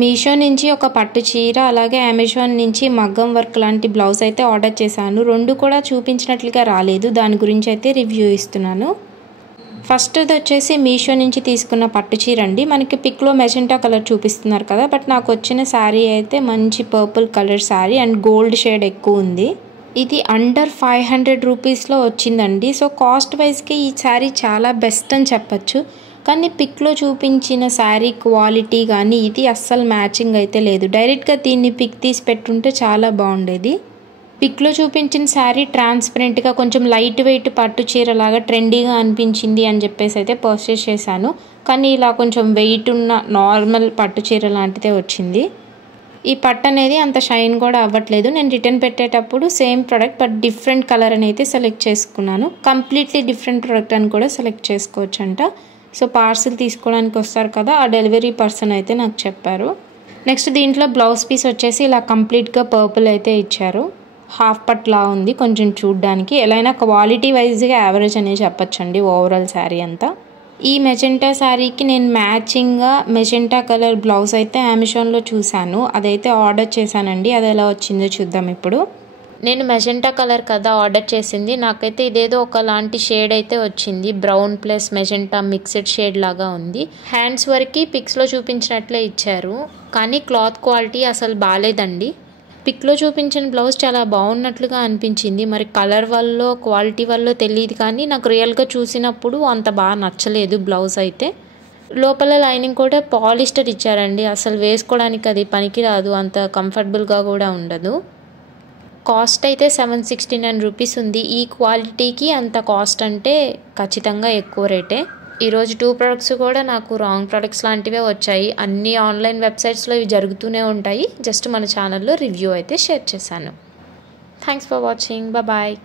మీషో నుంచి ఒక పట్టు చీర అలాగే అమెజాన్ నుంచి మగ్గం వర్క్ లాంటి బ్లౌజ్ అయితే ఆర్డర్ చేశాను. రెండు కూడా చూపించినట్లుగా రాలేదు. దాని గురించి అయితే రివ్యూ ఇస్తున్నాను. ఫస్ట్ వచ్చేసి మీషో నుంచి తీసుకున్న పట్టు చీర అండి. మనకి పిక్లో మెజెంటా కలర్ చూపిస్తున్నారు కదా, బట్ నాకు వచ్చిన శారీ అయితే మంచి purple colour sari and gold shade ఎక్కువ ఉంది. ఇది అండర్ 500 రూపీస్లో వచ్చిందండి. సో కాస్ట్ వైజ్కి ఈ శారీ చాలా బెస్ట్ అని చెప్పచ్చు. కానీ పిక్లో చూపించిన శారీ క్వాలిటీ కానీ ఇది అస్సలు మ్యాచింగ్ అయితే లేదు. డైరెక్ట్గా దీన్ని పిక్ తీసి పెట్టుంటే చాలా బాగుండేది. పిక్లో చూపించిన శారీ ట్రాన్స్పరెంట్గా కొంచెం లైట్ వెయిట్ పట్టు చీరలాగా ట్రెండీగా అనిపించింది అని చెప్పేసి అయితే పర్చేస్ చేశాను. కానీ ఇలా కొంచెం వెయిట్ ఉన్న నార్మల్ పట్టు చీర లాంటిదే వచ్చింది. ఈ పట్టు అనేది అంత షైన్ కూడా అవ్వట్లేదు. నేను రిటర్న్ పెట్టేటప్పుడు same product but different colour అని అయితే సెలెక్ట్ చేసుకున్నాను. కంప్లీట్లీ డిఫరెంట్ ప్రోడక్ట్ అని కూడా సెలెక్ట్ చేసుకోవచ్చు అంట. సో పార్సిల్ తీసుకోవడానికి వస్తారు కదా, ఆ డెలివరీ పర్సన్ అయితే నాకు చెప్పారు. నెక్స్ట్ దీంట్లో బ్లౌజ్ పీస్ వచ్చేసి ఇలా కంప్లీట్గా పర్పుల్ అయితే ఇచ్చారు. హాఫ్ పట్లా ఉంది కొంచెం చూడ్డానికి. ఎలా అయినా క్వాలిటీ వైజ్గా యావరేజ్ అనేది చెప్పచ్చండి ఓవరాల్ శారీ అంతా. ఈ మెజెంటా శారీకి నేను మ్యాచింగ్గా మెజెంటా కలర్ బ్లౌజ్ అయితే అమెజాన్లో చూశాను. అదైతే ఆర్డర్ చేశానండి. అది ఎలా వచ్చిందో చూద్దాం ఇప్పుడు. నేను మెజెంటా కలర్ కదా ఆర్డర్ చేసింది. నాకైతే ఇదేదో ఒకలాంటి షేడ్ అయితే వచ్చింది. Brown plus magenta mixed shade లాగా ఉంది. హ్యాండ్స్ వరకు పిక్స్లో చూపించినట్లే ఇచ్చారు, కానీ క్లాత్ క్వాలిటీ అసలు బాగాలేదండి. పిక్లో చూపించిన బ్లౌజ్ చాలా బాగున్నట్లుగా అనిపించింది. మరి కలర్ వల్ల క్వాలిటీ వల్ల తెలియదు, కానీ నాకు రియల్గా చూసినప్పుడు అంత బాగా నచ్చలేదు బ్లౌజ్ అయితే. లోపల లైనింగ్ కూడా పాలిస్టర్ ఇచ్చారండి. అసలు వేసుకోవడానికి అది పనికిరాదు, అంత కంఫర్టబుల్గా కూడా ఉండదు. కాస్ట్ అయితే 769 రూపీస్ ఉంది. ఈ క్వాలిటీకి అంత కాస్ట్ అంటే ఖచ్చితంగా ఎక్కువ రేటే. ఈరోజు 2 ప్రోడక్ట్స్ కూడా నాకు రాంగ్ ప్రోడక్ట్స్ లాంటివే వచ్చాయి. అన్ని ఆన్లైన్ వెబ్సైట్స్లో ఇవి జరుగుతూనే ఉంటాయి. జస్ట్ మన ఛానల్లో రివ్యూ అయితే షేర్ చేశాను. Thanks for watching. బాయ్.